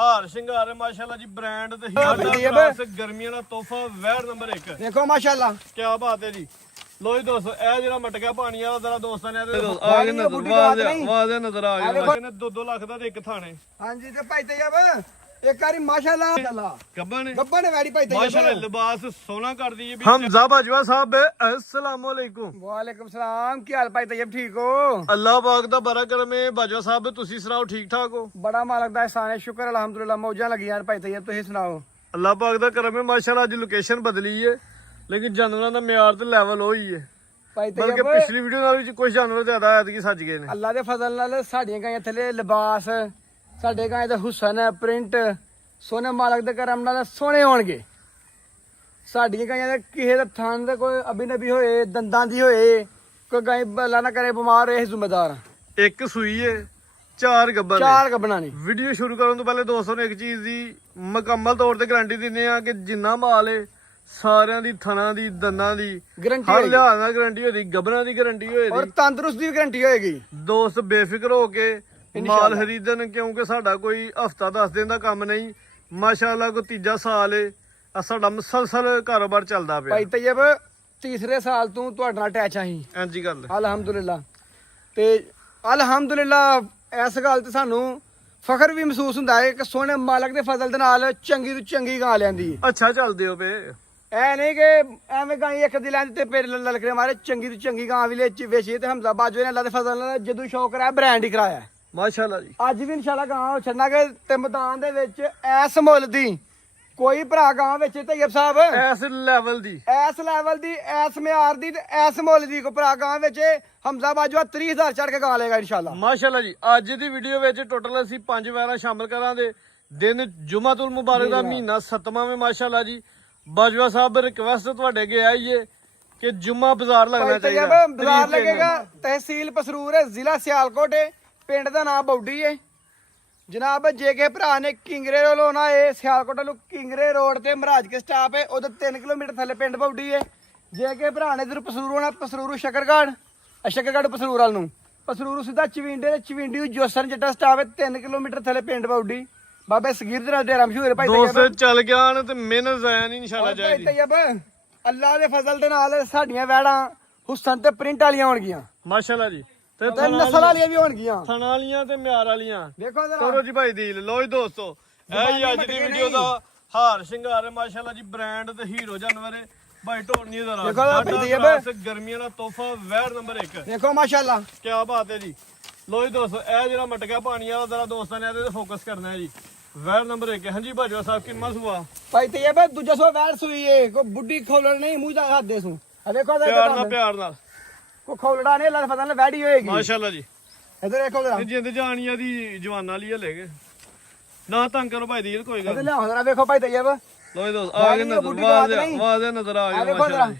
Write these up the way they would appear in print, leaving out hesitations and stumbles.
ਹਾਰ ਸ਼ਿੰਗਾਰ ਹੈ ਮਾਸ਼ਾਅੱਲਾ ਜੀ ਬ੍ਰਾਂਡ ਤੇ ਸਾਡਾ ਗਰਮੀਆਂ ਦਾ ਤੋਹਫਾ ਵੈੜ ਨੰਬਰ 1 ਦੇਖੋ ਮਾਸ਼ਾਅੱਲਾ ਕੀ ਬਾਤ ਹੈ ਜੀ। ਲੋ ਜੀ ਦੋਸਤੋ ਇਹ ਜਿਹੜਾ ਮਟਕਾ ਪਾਣੀ ਵਾਲਾ ਜ਼ਰਾ ਦੋਸਤਾਂ ਨੇ ਆ ਕੇ ਨਜ਼ਰ ਆ ਗਿਆ ਇਹਨੇ 2-2 ਲੱਖ ਦਾ ਤੇ ਇੱਕ ਥਾਣੇ। ਹਾਂਜੀ ਤੇ ਭਾਈ ਤੇਜਬ ਇੱਕ ਵਾਰੀ ਮਾਸ਼ਾਅੱਲਾ ਗੱਬਾ ਨੇ ਵੈੜੀ ਭਾਈ ਤੇਜਬ ਮਾਸ਼ਾਅੱਲਾ ਲਿਬਾਸ ਸੋਹਣਾ ਕਰਦੀ ਹੈ ਵੀ ਹਮਜ਼ਾ ਬਾਜਵਾ ਸਾਹਿਬ अस्सलाम वालेकुम। ਵਾਲੇਕੁਮ ਸਲਾਮ। ਕੀ ਹਾਲ ਭਾਈ ਤੇਜਬ ਠੀਕ ਹੋ? ਅੱਲਾਹ ਪਾਕ ਦਾ ਬੜਾ ਕਰਮ ਹੈ ਬਾਜਵਾ ਸਾਹਿਬ ਤੁਸੀਂ ਸੁਣਾਓ ਠੀਕ ਠਾਕ ਹੋ? ਬੜਾ ਮਾਲਕ ਦਾ ਇਹਸਾਨ ਹੈ ਸ਼ੁਕਰ ਅਲਹਮਦੁਲਿਲਾ ਮੌਜਾਂ ਲੱਗੀਆਂ ਭਾਈ ਤੇਜਬ ਤੁਸੀਂ ਸੁਣਾਓ? ਅੱਲਾਹ ਪਾਕ ਦਾ ਕਰਮ ਹੈ ਮਾਸ਼ਾਅੱਲਾ ਅੱਜ ਲੋਕੇਸ਼ਨ ਬਦਲੀ ਹੈ ਲੇਕਿਨ ਜਾਨਵਰਾਂ ਦਾ ਮਿਆਰ ਤੇ ਲੈਵਲ ਉਹੀ ਹੈ ਭਾਈ ਬਲਕਿ ਤੇਜਬ ਪਿਛਲੀ ਵੀਡੀਓ ਨਾਲ ਵੀ ਕੁਝ ਜਾਨਵਰ ਜ਼ਿਆਦਾ ਐਤਕੀ ਸੱਜ ਗਏ ਨੇ। ਅੱਲਾ ਦੇ ਫਜ਼ਲ ਨਾਲ ਸਾਡੀਆਂ ਗਾਈਆਂ ਥੱਲੇ ਲਿਬਾਸ ਸਾਡੇ ਗਾਂ ਦਾ ਹੁਸਨ ਹੈ ਪ੍ਰਿੰਟ ਸੋਹਣੇ ਮਾਲਕ ਦੇ ਕਰਮ ਨਾਲ ਸੋਹਣੇ ਹੋਣਗੇ। ਸਾਡੀਆਂ ਗਾਈਆਂ ਦੇ ਕਿਸੇ ਦਾ ਥਣ ਦਾ ਕੋਈ ਅਬੀ ਹੋਏ ਦੰਦਾਂ ਦੀ ਹੋਏ ਕੋਈ ਗਾਂ ਅੱਲਾ ਨਾ ਕਰੇ ਬਿਮਾਰ ਹੋਏ ਜ਼ਿੰਮੇਦਾਰ। ਇੱਕ ਸੂਈ ਹੈ 4 ਗੱਬਰ ਨੇ। 4 ਗੱਬਣਾ ਨੇ। ਵੀਡੀਓ ਸ਼ੁਰੂ ਕਰਨ ਤੋਂ ਪਹਿਲੇ ਦੋਸਤੋ ਨੂੰ ਇੱਕ ਚੀਜ਼ ਦੀ ਮੁਕੰਮਲ ਤੌਰ ਤੇ ਗਾਰੰਟੀ ਦਿੰਦੇ ਆ ਕਿ ਜਿੰਨਾ ਮਾਲ ਹੈ ਸਾਰਿਆਂ ਦੀ ਥਣਾ ਦੀ ਦੰਦਾਂ ਦੀ ਗਾਰੰਟੀ ਹਰ ਲਿਹਾਜ਼ ਨਾਲ ਗਾਰੰਟੀ ਹੋਏਗੀ ਗੱਬਰਾਂ ਦੀ ਗਾਰੰਟੀ ਹੋਏਗੀ ਔਰ ਤੰਦਰੁਸਤ ਦੀ ਗਾਰੰਟੀ ਹੋਏਗੀ। ਦੋਸਤ ਬੇਫਿਕਰ ਹੋ ਕੇ ਮਾਲ ਖਰੀਦਣ ਕਿਉਂਕਿ ਸਾਡਾ ਕੋਈ ਹਫਤਾ 10 ਦਿਨ ਦਾ ਕੰਮ ਨਹੀਂ ਮਾਸ਼ਾਅੱਲਾ ਕੋ ਤੀਜਾ ਸਾਲ ਹੈ ਸਾਡਾ ਮੁਸਲਸਲ ਕਾਰੋਬਾਰ ਚੱਲਦਾ ਪਿਆ। ਭਾਈ ਤੇਜਬ ਤੀਸਰੇ ਸਾਲ ਤੋਂ ਤੁਹਾਡੇ ਨਾਲ ਅਟੈਚ ਆਹੀਂ ਇੰਜੀ ਗੱਲ ਅਲਹਮਦੁਲਿਲਾ ਤੇ ਅਲਹਮਦੁਲਿਲਾ ਇਸ ਗੱਲ ਤੇ ਸਾਨੂੰ ਫਖਰ ਵੀ ਮਹਿਸੂਸ ਹੁੰਦਾ ਹੈ ਕਿ ਸੋਹਣੇ ਮਾਲਕ ਦੇ ਫਜ਼ਲ ਦੇ ਨਾਲ ਚੰਗੀ ਤੋਂ ਚੰਗੀ ਗਾਂ ਲੈਂਦੀ। ਅੱਛਾ ਚੱਲਦੇ ਹੋ ਵੇ ਐ ਨਹੀਂ ਕਿ ਐਵੇਂ ਗਾਂ ਇੱਕ ਦੀ ਲੈਂਦੀ ਤੇ ਫਿਰ ਲਲਕਰੇ ਮਾਰੇ ਚੰਗੀ ਤੋਂ ਚੰਗੀ ਗਾਂ ਵੀ ਵੇਚੀ ਤੇ ਹਮਜ਼ਾ ਬਾਜੂ ਨੇ ਅੱਲਾ ਦੇ ਫਜ਼ਲ ਨਾਲ ਜਦੋਂ ਸ਼ੌਕ ਕਰਾਇਆ ਬ੍ਰਾਂਡ ਹੀ ਕਰਾਇਆ ਮਾਸ਼ਾਅੱਲਾ ਜੀ। ਅੱਜ ਵੀ ਇਨਸ਼ਾਅੱਲਾ ਗਾਂ ਛੱਡਾਂਗੇ ਤੇ ਮੈਦਾਨ ਦੇ ਵਿੱਚ ਐਸ ਮੁੱਲ ਦੀ ਕੋਈ ਭਰਾ ਗਾਂ ਵਿੱਚ ਤੈਯਬ ਸਾਹਿਬ ਐਸ ਲੈਵਲ ਦੀ ਐਸ ਮਿਆਰ ਦੀ ਤੇ ਐਸ ਮੁੱਲ ਦੀ ਕੋ ਭਰਾ ਗਾਂ ਵਿੱਚ ਹਮਜ਼ਾ ਬਾਜਵਾ 30000 ਚੜ ਕੇ ਗਾਂ ਲੇਗਾ ਇਨਸ਼ਾਅੱਲਾ ਮਾਸ਼ਾਅੱਲਾ ਜੀ। ਅੱਜ ਦੀ ਵੀਡੀਓ ਵਿੱਚ ਟੋਟਲ ਅਸੀਂ 5 ਵਾਰਾਂ ਸ਼ਾਮਲ ਕਰਾਂਗੇ। ਦਿਨ ਜੁਮਾਤੁਲ ਮੁਬਾਰਕ ਦਾ ਮਹੀਨਾ 7ਵਾਂ ਵੇ ਮਾਸ਼ਾਅੱਲਾ ਜੀ। ਬਾਜਵਾ ਸਾਹਿਬ ਰਿਕਵੈਸਟ ਤੁਹਾਡੇ ਅੱਗੇ ਆਈ ਹੈ ਕਿ ਜੁਮਾ ਬਾਜ਼ਾਰ ਲੱਗਣਾ ਚਾਹੀਦਾ। ਬਾਜ਼ਾਰ ਲੱਗੇਗਾ ਤਹਿਸੀਲ ਪਸਰੂਰ ਹੈ ਜ਼ਿਲ੍ਹਾ ਸਿਆਲਕੋਟ ਹੈ ਪਿੰਡ ਦਾ ਨਾਮ ਬੌਡੀ ਹੈ ਜਨਾਬ। ਜੇ ਕੇ ਭਰਾ ਨੇ ਕਿੰਗਰੇ ਰੋਡ ਆਉਣਾ ਹੈ ਸਿਆਲਕੋਟ ਨੂੰ ਕਿੰਗਰੇ ਰੋਡ ਤੇ ਮਹਾਰਾਜ ਕੇ ਸਟਾਪ ਹੈ ਉਹਦੇ 3 ਕਿਲੋਮੀਟਰ ਥੱਲੇ ਪਿੰਡ ਬੌਡੀ ਹੈ। ਜੇ ਕੇ ਭਰਾ ਨੇ ਇਧਰ ਪਸਰੂਰ ਆਉਣਾ ਪਸਰੂਰ ਸ਼ਕਰਗੜ੍ਹ ਪਸਰੂਰ ਵਾਲ ਨੂੰ ਪਸਰੂਰ ਸਿੱਧਾ ਚਵਿੰਡੇ ਚਵਿੰਡੀ ਜੋਸਨ ਜੱਟਾ ਸਟਾਪ ਹੈ 3 ਕਿਲੋਮੀਟਰ ਥੱਲੇ ਪਿੰਡ ਬੌਡੀ ਬਾਬੇ ਸਗੀਰ ਦੇ ਨਾਲ ਡੇਰਾ ਮਸ਼ਹੂਰ ਹੈ ਭਾਈ ਦੋਸਤ ਚੱਲ ਗਿਆ ਤੇ ਮਿਹਨਤ ਜ਼ਾਇਆ ਨਹੀਂ ਇਨਸ਼ਾਅੱਲਾ ਜਾਏਗੀ। ਤੈਯਬ ਅੱਲਾ ਦੇ ਫਜ਼ਲ ਦੇ ਨਾਲ ਸਾਡੀਆਂ ਵੈੜਾਂ ਹੁਸਨ ਤੇ ਪ੍ਰਿੰਟ ਵਾਲੀਆਂ ਹੋਣਗੀਆਂ ਮਾਸ਼ਾਅੱਲਾ ਜੀ ਤੇ ਨਸਲ ਵਾਲੀਆਂ ਵੀ ਹੋਣਗੀਆਂ ਥਣ ਵਾਲੀਆਂ ਤੇ ਮਿਆਰ ਵਾਲੀਆਂ। ਦੇਖੋ ਜਰਾ ਕਰੋ ਜੀ ਭਾਈ ਦੀਲ। ਲੋ ਜੀ ਦੋਸਤੋ ਇਹ ਹੀ ਅੱਜ ਦੀ ਵੀਡੀਓ ਦਾ ਹਾਰ ਸ਼ਿੰਗਾਰ ਹੈ ਮਾਸ਼ਾਅੱਲਾ ਜੀ ਬ੍ਰਾਂਡ ਤੇ ਹੀਰੋ ਜਾਨਵਰ ਹੈ ਭਾਈ ਢੋਣੀ ਜ਼ਰਾ ਦੇਖੋ ਗਰਮੀਆਂ ਦਾ ਤੋਹਫਾ ਵੈੜ ਨੰਬਰ 1 ਦੇਖੋ ਮਾਸ਼ਾਅੱਲਾ ਕੀ ਬਾਤ ਹੈ ਜੀ। ਲੋ ਜੀ ਦੋਸਤੋ ਇਹ ਜਿਹੜਾ ਮਟਕਾ ਪਾਣੀ ਵਾਲਾ ਜ਼ਰਾ ਦੋਸਤਾਂ ਨੇ ਇਹਦੇ ਤੇ ਫੋਕਸ ਕਰਨਾ ਹੈ ਜੀ। ਵੈੜ ਨੰਬਰ 1 ਹਾਂਜੀ ਬਾਜਵਾ ਸਾਹਿਬ ਕਿੰਨਾ ਸੁਆ ਭਾਈ ਤੇਯਬ ਦੂਜਾ ਸੋ ਵੈੜ ਸੂਈ ਏ ਕੋ ਬੁੱਢੀ ਖੋਲੜ ਨਹੀਂ ਮੂੰਹ ਦਾ ਹੱਥ ਦੇ ਸੂ ਆ ਦੇਖੋ ਪਿਆਰ ਨਾਲ ਕੋ ਖੋਲੜਾ ਨੇ ਅੱਲਾ ਪਤਾ ਨਾ ਵੈੜੀ ਹੋਏਗੀ ਮਾਸ਼ਾਅੱਲਾ ਜੀ। ਇਧਰ ਦੇਖੋ ਜਰਾ ਜਿੰਦ ਜਾਣੀਆਂ ਦੀ ਜਵਾਨਾਂ ਲਈ ਹਲੇ ਕੇ ਨਾ ਤੰਗ ਕਰੋ ਭਾਈ ਦੀਲ ਕੋਈ ਗੱਲ ਇਧਰ ਲਿਆਓ ਜਰਾ ਵੇਖੋ ਭਾਈ ਤੇਯਬ ਲੋ ਜੀ ਦੋਸਤ ਆ ਗਏ ਨਜ਼ਰ ਵਾਜ਼ੇ ਨਜ਼ਰ ਆ ਗਏ ਮਾਸ਼ਾਅੱਲਾ।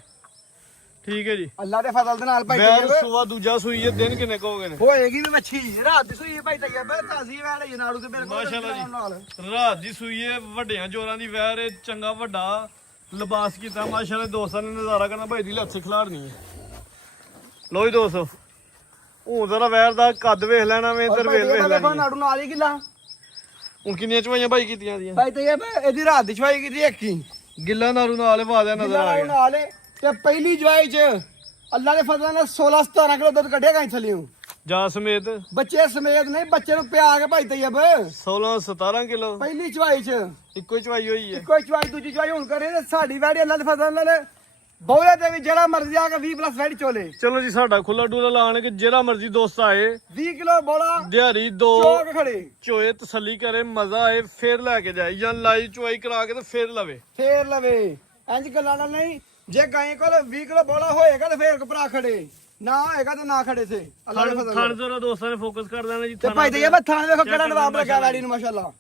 ਠੀਕ ਹੈ ਜੀ ਅੱਲਾ ਦੇ ਫਜ਼ਲ ਦੇ ਨਾਲ ਭਾਈ ਵੈੜ ਤੇਯਬ ਸੁਆ ਦੂਜਾ ਸੂਈ ਹੈ ਦਿਨ ਕਿੰਨੇ ਕਹੋਗੇ ਨੇ ਹੋਏਗੀ ਵੀ ਮੱਛੀ ਰਾਤ ਦੀ ਸੂਈ ਭਾਈ ਤੇਯਬ ਤਾਜ਼ੀ ਵੈੜ ਹੈ ਨਾਲੂ ਤੇ ਮੇਰੇ ਕੋਲ ਮਾਸ਼ਾਅੱਲਾ ਜੀ। ਰਾਤ ਦੀ ਸੂਈ ਹੈ ਵੱਡਿਆਂ ਜੋਰਾਂ ਦੀ ਵੈੜ ਹੈ ਚੰਗਾ ਵੱਡਾ ਲਿਬਾਸ ਕੀਤਾ ਮਾਸ਼ਾਅੱਲਾ। ਦੋਸਤਾਂ ਨੇ ਨਜ਼ਾਰਾ ਕਰਨਾ ਭਾਈ ਦੀ ਲੱਤ ਖਿਲਾੜਨੀ ਹੈ। ਲੋ ਜੀ ਦੋਸਤੋ ਹੁਣ ਜ਼ਰਾ ਵੈੜ ਦਾ ਕੱਦ ਵੇਖ ਲੈਣਾ ਵੇ ਇੱਧਰ ਵੇਖ ਲੈਣਾ ਨਾੜੂ ਨਾਲ ਹੀ ਕਿਲਾ ਹੁਣ ਕਿੰਨੀਆਂ ਚਵਾਈਆਂ ਭਾਈ ਕੀਤੀਆਂ ਦੀਆਂ ਭਾਈ ਤੇਯਬ ਇਹਦੀ ਰਾਤ ਦੀ ਚਵਾਈ ਕੀਤੀ ਇੱਕ ਹੀ ਗਿੱਲਾ ਨਾਰੂ ਨਾਲ ਵਾਦਿਆ ਨਜ਼ਰ ਆ ਗਿਆ ਨਾਲ ਤੇ ਪਹਿਲੀ ਜਵਾਈ ਚ ਅੱਲਾ ਦੇ ਫਜ਼ਲ ਨਾਲ 16-17 ਕਿਲੋ ਦੁੱਧ ਕੱਢਿਆ ਗਾਂ ਥੱਲਿਓ ਜਾ ਸਮੇਤ ਬੱਚੇ ਸਮੇਤ ਨਹੀਂ ਬੱਚੇ ਨੂੰ ਪਿਆ ਕੇ ਭਾਈ ਤੇਯਬ 16-17 ਕਿਲੋ ਪਹਿਲੀ ਚਵਾਈ ਚ ਇੱਕੋ ਹੀ ਚਵਾਈ ਹੋਈ ਹੈ। ਕੋਈ ਚਵਾਈ ਦੂਜੀ ਚਵਾਈ ਹੁਣ ਕਰੇ ਤੇ ਸਾਡੀ ਵੈੜੀ ਅੱਲਾ ਦੇ ਫਜ਼ਲ ਨਾਲ ਬੋਲੇ ਤੇ ਵੀ ਜਿਹੜਾ ਮਰਜ਼ੀ ਆ ਕੇ 20+ ਵੈੜੀ ਚੋਲੇ। ਚਲੋ ਜੀ ਸਾਡਾ ਖੁੱਲਾ ਡੂਲਾ ਲਾਣ ਕੇ ਜਿਹੜਾ ਮਰਜ਼ੀ ਦੋਸਤ ਆਏ 20 ਕਿਲੋ ਬੋਲਾ ਦਿਹਾੜੀ 2 ਚੋਕ ਖੜੇ ਚੋਏ ਤਸੱਲੀ ਕਰੇ ਮਜ਼ਾ ਆਏ ਫੇਰ ਲੈ ਕੇ ਜਾਏ ਜਾਂ ਲਾਈ ਚੁਆਈ ਕਰਾ ਕੇ ਤੇ ਫੇਰ ਲਵੇ ਫੇਰ ਲਵੇ ਇੰਜ ਗੱਲਾਂ ਨਾਲ ਨਹੀਂ। ਜੇ ਗਾਂ ਕੋਲ 20 ਕਿਲੋ ਬੋਲਾ ਹੋਏਗਾ ਤੇ ਫੇਰ ਭਰਾ ਖੜੇ ਨਾ ਹੋਏਗਾ ਤੇ ਨਾ ਖੜੇ ਸੇ ਅੱਲਾ ਦੇ ਫਜ਼ਲ ਥਣ ਜ਼ਰਾ ਦੋਸਤਾਂ ਨੇ ਫੋਕਸ ਕਰ ਦੇਣਾ ਜੀ। ਤੇ ਭਾਈ ਤੇਯਬ ਥਾਣ ਵੇਖੋ ਕਿਹੜਾ ਨਵਾਬ ਲੱਗਾ ਵੈੜੀ ਨੂੰ ਮਾਸ਼ਾਅੱਲਾ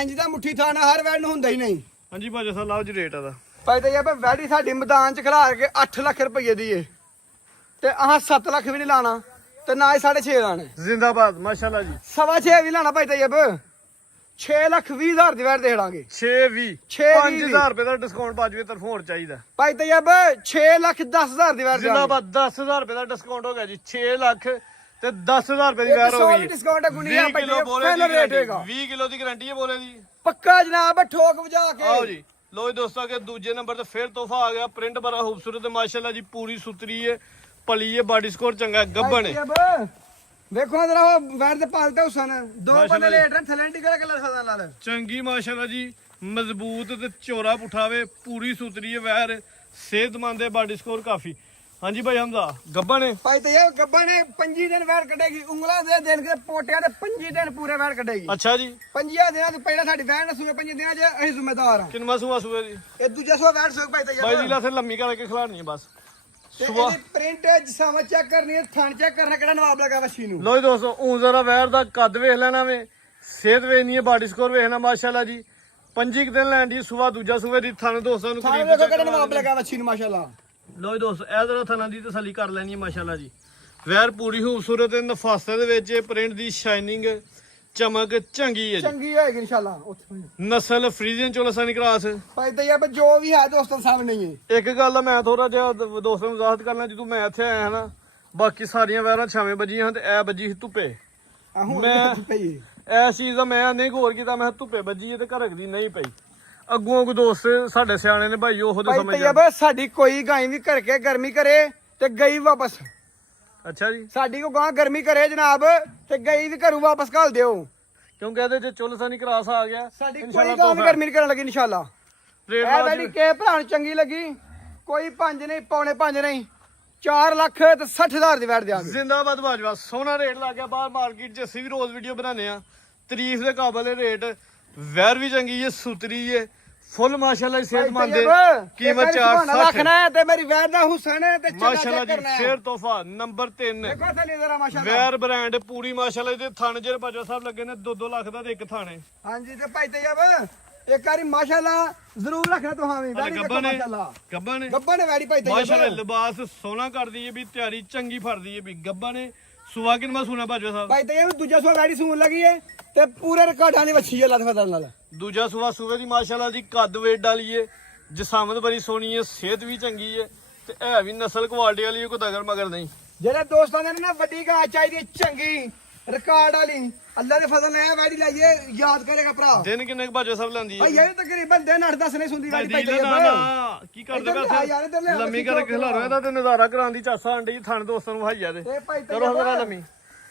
ਇੰਜ ਦਾ ਮੁੱਠੀ ਥਾਣ ਹਰ ਵੈੜ ਨੂੰ ਹੁੰਦਾ ਹੀ ਨਹੀਂ। ਹਾਂਜੀ ਭਾਜੀ ਸਾਹਿਬ ਲਾਓ ਜੀ ਰੇਟ ਆਦਾ ਭਾਈ ਤੇਯਬ ਵੈੜੀ ਸਾਡੀ ਮੈਦਾਨ ਚ ਖਿਲਾ ਕੇ 8 ਲੱਖ ਰੁਪਏ ਦੀ ਏ ਤੇ ਆਹ 7 ਲੱਖ ਵੀ ਨਹੀਂ ਲਾਣਾ ਤੇ ਨਾ ਹੀ 6.5 ਲਾਣੇ ਜ਼ਿੰਦਾਬਾਦ ਮਾਸ਼ਾਅੱਲਾ ਜੀ। 6.5 ਵੀ ਲਾਣਾ ਭਾਈ ਤੇਯਬ 6,20,000 ਦੀ ਵੈੜ ਦੇ ਦਾਂਗੇ 620 5000 ਰੁਪਏ ਦਾ ਡਿਸਕਾਊਂਟ ਬਾਜਵੇ ਤਰਫੋਂ ਹੋਰ ਚਾਹੀਦਾ ਭਾਈ ਤੇਯਬ 6,10,000 ਦੀ ਵੈੜ ਦੇ ਜ਼ਿੰਦਾਬਾਦ 10000 ਰੁਪਏ ਦਾ ਡਿਸਕਾਊਂਟ ਹੋ ਗਿਆ ਜੀ 6 ਲੱਖ ਤੇ 10000 ਰੁਪਏ ਦੀ ਵੈਰ ਹੋ 100 ਗਈ ਡਿਸਕਾਊਂਟ ਹੈ ਗੁੰਨੀਆਂ 20 ਕਿਲੋ ਭਾਈ ਬੋਲੇ ਦੀ ਫਾਈਨਲ ਰੇਟ ਗਾਰੰਟੀ ਹੋਏਗਾ 20 ਕਿਲੋ ਦੀ ਗਾਰੰਟੀ ਹੈ ਬੋਲੇ ਦੀ ਪੱਕਾ ਜਨਾਬ ਠੋਕ ਵਜਾ ਕੇ ਆਓ ਜੀ ਲੋ ਜੀ ਦੋਸਤੋ ਕਿ ਦੂਜੇ ਨੰਬਰ ਤੇ ਫੇਰ ਤੋਹਫਾ ਆ ਗਿਆ ਪ੍ਰਿੰਟ ਬੜਾ ਖੂਬਸੂਰਤ ਹੈ ਮਾਸ਼ਾਅੱਲਾ ਜੀ ਪੂਰੀ ਸੁਤਰੀ ਹੈ ਪਲੀ ਹੈ ਬਾਡੀ ਸਕੋਰ ਚੰਗਾ ਗੱਬਣ ਹੈ ਵੇਖੋ ਜਰਾ ਉਹ ਵੈਰ ਦੇ ਪਾਲਤੇ ਹੁਸਨ ਦੋ ਮਾਸ਼ਾਅੱਲਾ ਬੰਦੇ ਜੀ। ਲੇਟ ਰਹੇ ਥਲੈਂਟੀ ਕਲਰ ਫਸਲ ਨਾਲ ਚੰਗੀ ਮਾਸ਼ਾਅੱਲਾ ਜੀ ਮਜ਼ਬੂਤ ਤੇ ਚੋਰਾ ਪੁਠਾਵੇ ਪੂਰੀ ਸੁਤਰੀ ਹੈ ਵੈਰ ਸਿਹਤਮੰਦ ਹੈ ਬਾਡੀ ਸਕੋਰ ਕਾਫੀ ਹਾਂਜੀ ਭਾਈ ਹਮਜ਼ਾ ਗੱਬਣ ਹੈ ਭਾਈ ਤੇ ਇਹ ਗੱਬਾ ਨੇ 25 ਦਿਨ ਵੈਰ ਕੱਢੇਗੀ ਉਂਗਲਾਂ ਦੇ ਦਿਨ ਕੇ ਪੋਟਿਆਂ ਦੇ 25 ਦਿਨ ਪੂਰੇ ਵੈਰ ਕੱਢੇਗੀ ਅੱਛਾ ਜੀ 50 ਦਿਨਾਂ ਤੋਂ ਪਹਿਲਾਂ ਸਾਡੀ ਵੈਰ ਨਾ ਸੂਏ 5 ਦਿਨਾਂ 'ਚ ਅਸੀਂ ਜ਼ਿੰਮੇਦਾਰ ਆ ਕਿੰਨਾ ਸੂਆ ਸੂਏ ਦੀ ਇਹ ਦੂਜਾ ਸੂਆ ਵੈਰ ਸੂਏ ਭਾਈ ਤੇ ਭਾਈ ਜੀ ਲਾਥੇ ਲੰਮੀ ਕਰਕੇ ਖਿਲਾਣੀ ਹੈ ਬਸ ਤੇ ਸੁਬਾ ਇਹਦੀ ਪ੍ਰਿੰਟ ਜਿਸਾਵਾ ਚੈੱਕ ਕਰਨੀ ਹੈ ਥਣ ਚੈੱਕ ਕਰਨਾ ਕਿਹੜਾ ਨਵਾਬ ਲਗਾ ਵੱਛੀ ਨੂੰ ਲੋ ਜੀ ਦੋਸਤੋ ਊਂ ਜ਼ਰਾ ਵੈਰ ਦਾ ਕੱਦ ਵੇਖ ਲੈਣਾ ਵੇ ਸਿਹਤ ਵੇਖਣੀ ਹੈ ਬਾਡੀ ਸਕੋਰ ਵੇਖਣਾ ਮਾਸ਼ਾਅੱਲਾ ਜੀ 25 ਦਿਨ ਲੈਣ ਦੀ ਸੁਬਾ ਦੂਜਾ ਸੂਏ ਦੀ ਥਣ ਦੋਸਤਾਂ ਨੂੰ ਥਣ ਕਰੀਬ ਵੇਖੋ check ਕਿਹੜਾ ਕਰਵਾ ਨਵਾਬ ਦੇਣਾ। ਲਗਾ ਵੱਛੀ ਨੂੰ ਮਾਸ਼ਾਅੱਲਾ ਲੋ ਜੀ ਦੋਸਤੋ ਇਹ ਜ਼ਰਾ ਥਣਾਂ ਦੀ ਤਸੱਲੀ ਕਰ ਲੈਣੀ ਹੈ ਮਾਸ਼ਾਅੱਲਾ ਜੀ ਵੈਰ ਪੂਰੀ ਖੂਬਸੂਰਤ ਤੇ ਨਫਾਸਤ ਦੇ ਵਿੱਚ ਪ੍ਰਿੰਟ ਦੀ ਸ਼ਾਈਨਿੰਗ ਚਮਕ ਚੰਗੀ ਹੈ ਜੀ ਚੰਗੀ ਹੋਏਗੀ ਇਨਸ਼ਾਅੱਲਾ ਉੱਥੇ ਨਸਲ ਫਰੀਜ਼ੀਅਨ ਚੋਲਸਾਨੀ ਕਰਾਸ ਭਾਈ ਤੇ ਇਹ ਜੋ ਵੀ ਹੈ ਦੋਸਤਾਂ ਸਾਹਮਣੇ ਹੀ ਹੈ ਇੱਕ ਗੱਲ ਆ ਮੈਂ ਥੋੜਾ ਜਿਹਾ ਦੋਸਤਾਂ ਨੂੰ ਵਜ਼ਾਹਤ ਕਰਨਾ ਜਦੋਂ ਮੈਂ ਇੱਥੇ ਆਇਆ ਨਾ ਬਾਕੀ ਸਾਰੀਆਂ ਵੈਰਾਂ ਛਾਵੇਂ ਵੱਜੀਆਂ ਹਨ ਤੇ ਇਹ ਵੱਜੀ ਸੀ ਧੁੱਪੇ ਆਹੋ ਮੈਂ- ਪਈ ਇਸ ਚੀਜ਼ ਦਾ ਮੈਂ ਨਹੀਂ ਗੌਰ ਕੀਤਾ ਮੈਂ ਕਿਹਾ ਧੁੱਪੇ ਵੱਜੀ ਹੈ ਤੇ ਘਰਕ ਦੀ ਨਹੀਂ ਪਈ ਅੱਗੋਂ ਕੋ ਦੋਸਤ ਸਾਡੇ ਸਿਆਣੇ ਨੇ ਭਾਈ ਉਹ ਦੇ ਭਾਈ ਸਮਝ ਤੈਯਬ ਸਾਡੀ ਕੋਈ ਗਾਂ ਵੀ ਕਰਕੇ ਗਰਮੀ ਕਰੇ ਤੇ ਗਈ ਵਾਪਸ ਅੱਛਾ ਜੀ ਸਾਡੀ ਕੋ ਗਾਂ ਗਰਮੀ ਕਰੇ ਜਨਾਬ ਤੇ ਗਈ ਵੀ ਘਰੋਂ ਵਾਪਸ ਘੱਲ ਦਿਓ ਕਿਉਂਕਿ ਇਹਦੇ ਚ ਚੁਲਸਾਨੀ ਕਰਾਸ ਆ ਗਿਆ ਸਾਡੀ ਕੋਈ ਇਨਸ਼ਾਅੱਲਾ ਗਾਂ ਵੀ ਤੋਹਫਾ। ਗਰਮੀ ਨਹੀਂ ਕਰਨ ਲੱਗੀ ਇਨਸ਼ਾਅੱਲਾ ਰੇਟ ਇਹ ਜਿਹੜੀ ਕੇ ਭਰਾ ਨੂੰ ਚੰਗੀ ਲੱਗੀ ਕੋਈ 5 ਨਹੀਂ ਪੌਣੇ 5 ਨਹੀਂ 4 ਲੱਖ ਤੇ 60,000 ਦੀ ਵੈਟ ਦਿਆਂਗੇ ਜ਼ਿੰਦਾਬਾਦ ਬਾਜਵਾ ਸੋਹਣਾ ਰੇਟ ਲੱਗ ਗਿਆ ਬਾਹਰ ਮਾਰਕੀਟ 'ਚ ਅਸੀਂ ਵੀ ਰੋਜ਼ ਵੀਡੀਓ ਬਣਾਉਂਦੇ ਆ ਤਾਰੀਫ ਦੇ ਕਾਬਲ ਹੈ ਰੇਟ ਵੈਰ ਵੀ ਚੰਗੀ ਹੈ ਸੁਤਰੀ ਹੈ ਫੁੱਲ ਮਾਸ਼ਾਅੱਲਾ ਸਿਹਤਮੰਦ ਹੈ ਕੀਮਤ 460 ਰੱਖਣਾ ਹੈ ਤੇ ਮੇਰੀ ਵੈਟ ਦਾ ਹੁਸਨ ਹੈ ਤੇ ਚੰਗਾ ਮਾਸ਼ਾਅੱਲਾ ਚੈੱਕ ਜੀ ਕਰਨਾ ਹੈ ਸ਼ੇਰ ਤੋਹਫਾ ਨੰਬਰ 3 ਦੇਖੋ ਥੱਲੇ ਜ਼ਰਾ ਮਾਸ਼ਾਅੱਲਾ ਵੈਰ ਬ੍ਰਾਂਡ ਪੂਰੀ ਮਾਸ਼ਾਅੱਲਾ ਦੇ ਥਣ ਜਿਹੜੇ ਬਾਜਵਾ ਸਾਹਿਬ ਲੱਗੇ ਨੇ 2-2 ਲੱਖ ਦਾ ਤੇ ਇੱਕ ਥਾਣੇ ਹਾਂਜੀ ਤੇ ਭਾਈ ਤੈਯਬ ਇੱਕ ਵਾਰੀ ਮਾਸ਼ਾਅੱਲਾ ਜ਼ਰੂਰ ਰੱਖਣਾ ਤੁਹਾਂ ਵੀ ਵੈੜੀ ਦੇਖੋ ਗੱਬਾ ਨੇ ਮਾਸ਼ਾਅੱਲਾ ਗੱਬਾ ਨੇ ਗੱਬਾ ਨੇ ਵੈੜੀ ਭਾਈ ਮਾਸ਼ਾਅੱਲਾ ਤੈਯਬ ਲਿਬਾਸ ਸੋਹਣਾ ਕਰਦੀ ਹੈ ਵੀ ਤਿਆਰੀ ਚੰਗੀ ਫੜਦੀ ਹੈ ਵੀ ਗੱਬਾ ਨੇ ਸੁਆ ਕਿੰਨਾ ਸੁਣਾ ਬਾਜਵਾ ਸਾਹਿਬ ਭਾਈ ਤੈਯਬ ਦੂਜਾ ਸੂਆ ਵੈੜੀ ਸੂਣ ਲੱਗੀ ਹੈ ਤੇ ਪੂਰੇ ਰਿਕਾਰਡਾਂ ਦੀ ਵੱਛੀ ਹੈ ਲੱਤ ਫਦਲ ਨਾਲ ਦੂਜਾ ਸੂਆ ਸੂਵੇ ਦੀ ਮਾਸ਼ਾਅੱਲਾ ਦੀ ਕੱਦ ਵੇਟ ਵਾਲੀ ਏ ਜਸਾਮਤ ਬੜੀ ਸੋਹਣੀ ਏ ਸਿਹਤ ਵੀ ਚੰਗੀ ਏ ਤੇ ਇਹ ਵੀ ਨਸਲ ਕੁਆਲਿਟੀ ਵਾਲੀ ਏ, ਕੋਈ ਦਗਰ ਮਗਰ ਨਹੀਂ ਜਿਹੜੇ ਦੋਸਤਾਂ ਨੇ ਨਾ ਵੱਡੀ ਗਾਂ ਚਾਹੀਦੀ ਹੈ ਚੰਗੀ ਰਿਕਾਰਡ ਵਾਲੀ ਅੱਲਾ ਦੇ ਫਜ਼ਲ ਨਾਲ ਇਹ ਵੈੜੀ ਲਾਈਏ ਯਾਦ ਕਰੇਗਾ ਭਰਾ ਦਿਨ ਕਿੰਨੇ ਕੁ ਬਾਜੋ ਸਭ ਲੈਂਦੀ ਭਾਈ ਏ ਇਹ ਤਕਰੀਬਨ ਦਿਨ 8-10 ਨਹੀਂ ਸੁਣਦੀ ਵੈੜੀ ਭਾਈ ਨਾ ਤੈਯਬ ਨਾ ਕੀ ਕਰਦੇ ਇੱਧਰ ਲਿਆ ਯਾਰ, ਇੱਧਰ ਲਿਆ, ਬਸ ਲੰਮੀ ਬੱਚੀ ਕਰਕੇ ਖਿਲਾਰੋ ਇਹਦਾ ਤੇ ਨਜ਼ਾਰਾ ਕਰਾਉਣ ਦੀ ਚਾਸਾ ਆਂਡੀ ਥਣ ਦੋਸਤਾਂ ਨੂੰ ਹਾਈਆ ਦੇ ਤੇ ਭਾਈ ਕਰੋ ਹਜ਼ਰਾ ਤੈਯਬ ਲੰਮੀ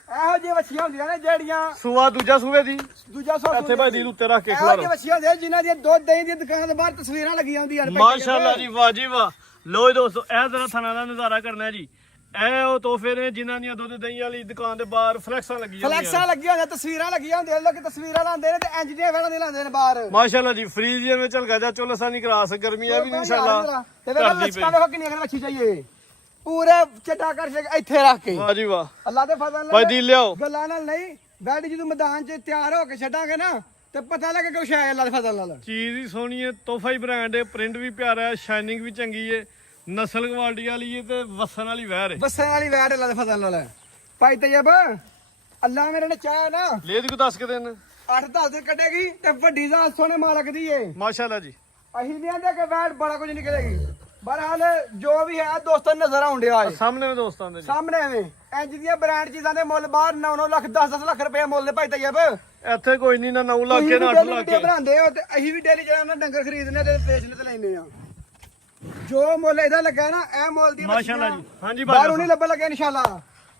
ਇਹੋ ਜਿਹੀ ਵੱਛੀਆਂ ਹੁੰਦੀਆਂ ਨੇ ਜਿਹੜੀਆਂ ਸੂਆ ਦੂਜਾ ਸੂਵੇ ਦੀ ਦੂਜਾ ਸੌ ਇੱਥੇ ਭਾਈ ਦਿਲ ਉੱਤੇ ਰੱਖ ਕੇ ਇਹੋ ਖਿਲਾਰੋ ਜਿਹੀ ਵੱਛੀਆਂ ਹੁੰਦੀਆਂ ਜਿਨ੍ਹਾਂ ਦੀਆਂ ਦੁੱਧ ਦਹੀਂ ਦੀ ਦੁਕਾਨ ਦੇ ਬਾਹਰ ਤਸਵੀਰਾਂ ਲੱਗੀਆਂ ਹੁੰਦੀਆਂ ਨੇ ਭਾਈ ਮਾਸ਼ਾਅੱਲਾ ਜੀ ਵਾਜਿਬ ਆ ਲੋ ਜੀ ਦੋਸਤੋ ਇਹ ਜ਼ਰਾ ਥਣਾ ਦਾ ਨਜ਼ਾਰਾ ਕਰਨਾ ਹੈ ਜੀ ਇਹ ਉਹ ਤੋਹਫੇ ਨੇ ਜਿਨ੍ਹਾਂ ਦੀਆਂ ਦੁੱਧ ਦਹੀਂ ਵਾਲੀ ਦੁਕਾਨ ਦੇ ਬਾਹਰ ਫਲੈਕਸਾਂ ਲੱਗੀਆਂ ਫਲੈਕਸਾਂ ਲੱਗੀਆਂ ਹੁੰਦੀਆਂ ਤਸਵੀਰਾਂ ਲੱਗੀਆਂ ਹੁੰਦੀਆਂ ਲੋਕ ਤਸਵੀਰਾਂ ਲਾਉਂਦੇ ਨੇ ਤੇ ਇੰਜ ਦੀਆਂ ਵੇਲਾਂ ਦੇ ਲਾਉਂਦੇ ਨੇ ਬਾਹਰ ਮਾਸ਼ਾਅੱਲਾ ਜੀ ਫਰੀਜ਼ੀਅਰ ਵਿੱਚ ਹਲਕਾ ਜਾ ਚੁਲਸਾਨੀ ਕਰਾਸ ਗਰਮੀ ਇਹ ਵੀ ਇਨਸ਼ਾਅੱਲਾ ਤੇ ਵੇਖੋ ਕਰਦੀ ਲੱਛਾਂ ਪਈ ਵੇਖੋ ਕਿੰਨੀਆਂ ਵੱਛੀ ਚਾਹੀਏ ਪੂਰੇ ਚਟਾ ਕਰ ਇੱਥੇ ਰੱਖ ਕੇ ਵਾਹ ਜੀ ਵਾਹ ਅੱਲਾ ਦੇ ਫਜ਼ਲ ਭਾਈ ਨਾਲ ਦਿਲ ਲਿਆਓ ਗੱਲਾਂ ਨਾਲ ਨਹੀਂ ਬੈਠ ਜਦੋਂ ਮੈਦਾਨ 'ਚ ਤਿਆਰ ਹੋ ਕੇ ਛੱਡਾਂਗੇ ਨਾ ਤੇ ਪਤਾ ਲੱਗੇ ਕੁਛ ਹੈ ਅੱਲਾ ਦੇ ਫਜ਼ਲ ਨਾਲ ਚੀਜ਼ ਹੀ ਸੋਹਣੀ ਹੈ ਤੋਹਫਾ ਹੀ ਬ੍ਰਾਂਡ ਹੈ ਪ੍ਰਿੰਟ ਵੀ ਪਿਆਰਾ ਹੈ ਸ਼ਾਈਨਿੰਗ ਵੀ ਚੰਗੀ ਹੈ ਨਸਲ ਕੁਆਲਿਟੀ ਵਾਲੀ ਹੈ ਤੇ ਵਸਣ ਵਾਲੀ ਵਹਿਰ ਹੈ ਬੱਸਾਂ ਵਾਲੀ ਵੈਟ ਅੱਲਾ ਦੇ ਫਜ਼ਲ ਨਾਲ ਭਾਈ ਤੈਯਬ ਅੱਲਾ ਮੇਰੇ ਨੇ ਚਾਹਿਆ ਨਾ ਲੈ ਦੀ ਕੋ ਦੱਸ ਕੇ ਦੇਣ 8-10 ਦਿਨ ਕੱਢੇਗੀ ਤੇ ਵੱਡੀ ਜ਼ਾਤ ਸੋਹਣੇ ਮਾਲਕ ਦੀ ਏ ਮਾਸ਼ਾਅੱਲਾ ਜੀ ਅਸੀਂ ਨਹੀਂ ਆਂਦੇ ਕਿ ਵੈਟ ਬੜਾ ਕੁਝ ਨਿਕਲੇਗੀ ਬਹਰਹਾਲ ਜੋ ਵੀ ਹੈ ਦੋਸਤਾਂ ਨੂੰ ਨਜ਼ਰ ਆਉਂਦੇ ਆ ਸਾਹਮਣੇ ਵੀ ਦੋਸਤਾਂ ਦੇ ਜੀ ਸਾਹਮਣੇ ਐਵੇਂ ਇੰਜ ਦੀਆਂ ਬ੍ਰਾਂਡ ਚੀਜ਼ਾਂ ਦੇ ਮੁੱਲ ਬਾਹਰ 9-9 ਲੱਖ 10-10 ਲੱਖ ਰੁਪਏ ਮੁੱਲ ਨੇ ਭਾਈ ਤੈਯਬ ਇੱਥੇ ਕੋਈ ਨਹੀਂ ਨਾ 9 ਲੱਖ ਤੁਸੀਂ ਕੇ ਵੀ ਨਾ 8 daily ਲੱਖ video ਬਣਾਉਂਦੇ ਹੋ ਤੇ ਅਸੀਂ ਵੀ ਡੇਲੀ ਜਿਹੜਾ ਉਹਨਾਂ ਡੰਗਰ ਖਰੀਦਨੇ ਤੇ ਵੇਚਨੇ ਤੇ ਲੈਨੇ ਆ ਜੋ ਮੁੱਲ ਇਹਦਾ ਲੱਗਾ ਨਾ ਇਹ ਮੁੱਲ ਦੀ ਮਾਸ਼ਾਅੱਲਾ ਜੀ ਹਾਂਜੀ ਬਾਹਰੋਂ ਬਾਜਵਾ ਨਹੀਂ ਲੱਭਣ ਲੱਗੇ ਇਨਸ਼ਾਅੱਲਾ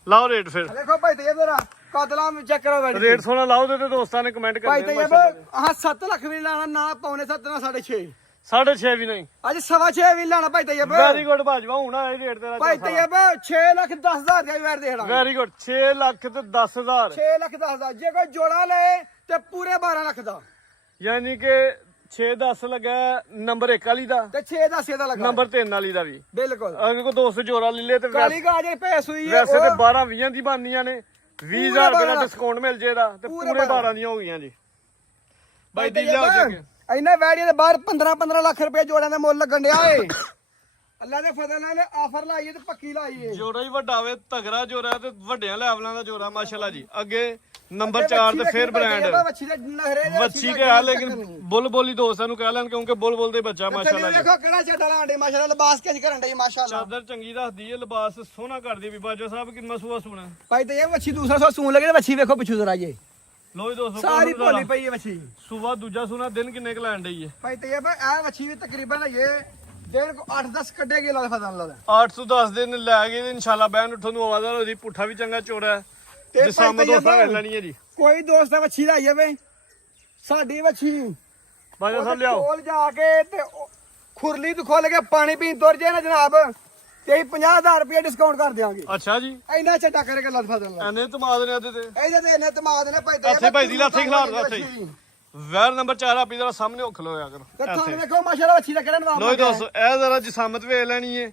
ਲਾਓ ਰੇਟ ਫਿਰ ਦੇਖੋ ਭਾਈ ਤੈਯਬ ਜਰਾ ਕਦਲਾਂ ਚੈੱਕ ਕਰੋ ਵੈਡੀ ਰੇਟ ਸੋਹਣਾ ਲਾਓ ਤੇ ਦੋਸਤਾਂ ਨੇ ਕਮੈਂਟ ਭਾਈ ਕਰਨੇ ਤੈਯਬ ਮਾਸ਼ਾਅੱਲਾ ਆਹ 7 ਲੱਖ ਵੀ ਲਾਣਾ ਨਾ ਪੌਣੇ 7 ਨਾ 6.5 6.5 ਵੀ ਨਹੀਂ ਅੱਜ 6.5 ਵੀ ਲਾਣਾ ਭਾਈ ਤੈਯਬ ਵੈਰੀ ਗੁੱਡ ਬਾਜਵਾ ਹੁਣ ਇਹ ਰੇਟ ਤੇਰਾ ਭਾਈ ਤੈਯਬ 6 ਲੱਖ 10 ਹਜ਼ਾਰ ਦੀ ਵੈਟ ਦੇਣਾ ਵੈਰੀ ਗੁੱਡ 6 ਲੱਖ ਤੇ 10,000 6 ਲੱਖ 10 ਹਜ਼ਾਰ ਜੇ ਕੋਈ ਜੋੜਾ ਲਏ ਤੇ ਪੂਰੇ 12 ਲੱਖ ਦਾ ਯਾਨੀ ਕਿ 6-10 ਲੱਗਾ ਨੰਬਰ 1 ਵਾਲੀ ਦਾ ਤੇ 6 10 ਇਹਦਾ ਲੱਗਾ ਨੰਬਰ 3 ਵਾਲੀ ਦਾ ਵੀ ਬਿਲਕੁਲ ਅਗਰ ਕੋਈ 200 ਜੋੜਾ ਲੈ ਲੇ ਤੇ ਕਾਲੀ ਗਾਜਰ ਭੇਸ ਹੋਈ ਹੈ ਵੈਸੇ ਤੇ ਉਹ 12-20 ਦੀ ਬਣਨੀਆਂ ਨੇ 20000 ਰੁਪਏ ਦਾ 12 ਡਿਸਕਾਊਂਟ ਮਿਲ ਜੇਦਾ ਤੇ ਪੂਰੇ ਪੂਰੇ 12 12 ਦੀਆਂ ਹੋ ਗਈਆਂ ਜੀ ਬਾਈ ਦੀ ਤੈਯਬ, ਲਿਆਓ ਜੀ ਇਹਨਾਂ ਵੈੜੀਆਂ ਦੇ ਬਾਹਰ 15 ਲੱਖ ਰੁਪਏ ਜੋੜਿਆਂ ਦਾ ਮੁੱਲ ਲੱਗਣ ਡਿਆ ਏ ਅੱਲਾ ਦੇ ਫਜ਼ਲ ਨਾਲ ਆਫਰ ਲਾਈਏ ਤੇ ਪੱਕੀ ਲਾਈਏ ਜੋੜਾ ਹੀ ਵੱਡਾ ਹੋਵੇ ਤਗੜਾ ਜੋੜਾ ਤੇ ਵੱਡਿਆਂ ਲੈਵਲਾਂ ਦਾ ਜੋੜਾ ਮਾਸ਼ਾਅੱਲਾ ਜੀ ਅੱਗੇ ਨੰਬਰ 4 ਤੇ ਫਿਰ ਬ੍ਰਾਂਡ ਵੱਛੀ ਦੇ ਨਖਰੇ ਦੇ ਵੱਛੀ ਤੇ ਆ ਲੇਕਿਨ ਬੁੱਲ ਹੀ ਦੋਸਤਾਂ ਨੂੰ ਕਹਿ ਲੈਣ ਕਿਉਂਕਿ ਬੁੱਲ ਦੇ ਬੱਚਾ ਮਾਸ਼ਾਅੱਲਾ ਜੀ ਦੇਖੋ ਕਿਹੜਾ ਛੱਡਾ ਲਾਂਡੇ ਮਾਸ਼ਾਅੱਲਾ ਲਿਬਾਸ ਕਿੰਜ ਕਰਨ ਡਈ ਮਾਸ਼ਾਅੱਲਾ ਚਾਦਰ ਚੰਗੀ ਰੱਖਦੀ ਹੈ ਲਿਬਾਸ ਸੋਹਣਾ ਕਰਦੀ ਵੀ ਬਾਜੋ ਸਾਹਿਬ ਕਿੰਨਾ ਸੂਆ ਸੋਹਣਾ ਭਾਈ ਤੇ ਇਹ ਵੱਛੀ ਦੂਸਰਾ ਸੋ ਸੂਣ ਲੱਗੇ ਵੱਛੀ ਵੇਖੋ ਪਿੱਛੂ ਜ਼ਰਾ ਜੇ ਲੋ ਜੀ ਦੋਸਤੋ ਸਾਰੀ ਭੋਲੀ ਪਈ ਹੈ ਵੱਛੀ ਸੂਆ ਦੂਜਾ ਸੂਣਾ ਦਿਨ ਕਿੰਨੇ ਕ ਲੈਣ ਡਈ ਹੈ ਭਾਈ ਤੇ ਇਹ ਵੱਛੀ ਵੀ ਤਕਰੀਬਨ ਇਹ ਦਿਨ ਕੋ 8-10 ਕੱਢੇਗੀ ਲਾ ਫਜ਼ਨ ਲਾ 810 ਦਿਨ ਲੈ ਗਏ ਇਨਸ਼ਾਅੱਲਾ ਬੈਨ ਉੱਠੋਂ ਨੂੰ ਆਵਾਜ਼ਾਂ ਹੋ ਜੀ ਪੁੱਠਾ ਵੀ ਚੰਗਾ ਚੋੜਾ ਹੈ ਤੇ ਜਿਸਾਮਤ ਦੋਸਤਾਂ ਵੇਖ ਲੈਣੀ ਹੈ ਜੀ ਕੋਈ ਦੋਸਤ ਵੱਛੀ ਦਾ ਆਈਏ ਵੇ ਸਾਡੀ ਵੱਛੀ ਬਾਜਾ ਸਾਹਿਬ ਲਿਆਓ ਕੋਲ ਜਾ ਕੇ ਤੇ ਖੁਰਲੀ ਤੋਂ ਖੋਲ ਕੇ ਪਾਣੀ ਪੀਣ ਤੁਰ ਜੇ ਨਾ ਜਨਾਬ ਤੇ 50,000 ਰੁਪਏ ਡਿਸਕਾਊਂਟ ਕਰ ਦਿਆਂਗੇ ਅੱਛਾ ਜੀ ਇੰਨਾ ਚੱਟਾ ਕਰੇਗਾ ਲੱਦ ਫਜ਼ਨ ਲਾ ਐਨੇ ਤਮਾਦ ਨੇ ਇਹਦੇ ਤੇ ਇਹਦੇ ਤੇ ਇਹਨੇ ਤਮਾਦ ਨੇ ਭਾਈ ਤੇ ਇੱਥੇ ਭਾਈ ਦੀ ਲਾਥੀ ਖਿਲਾਰ ਦਾ ਇੱਥੇ ਵੈਰ ਨੰਬਰ 4 ਆਪੀ ਜਰਾ ਸਾਹਮਣੇ ਉੱਖ ਲੋ ਕਰ ਤੇ ਤੁਹਾਨੂੰ ਵੇਖੋ ਮਾਸ਼ਾਅੱਲਾ ਵੱਛੀ ਦਾ ਕਿਹੜਾ ਨਵਾਬ ਲੋ ਦੋਸਤੋ ਇਹ ਜਰਾ ਜਿਸਾਮਤ ਵੇਖ ਲੈਣੀ ਏ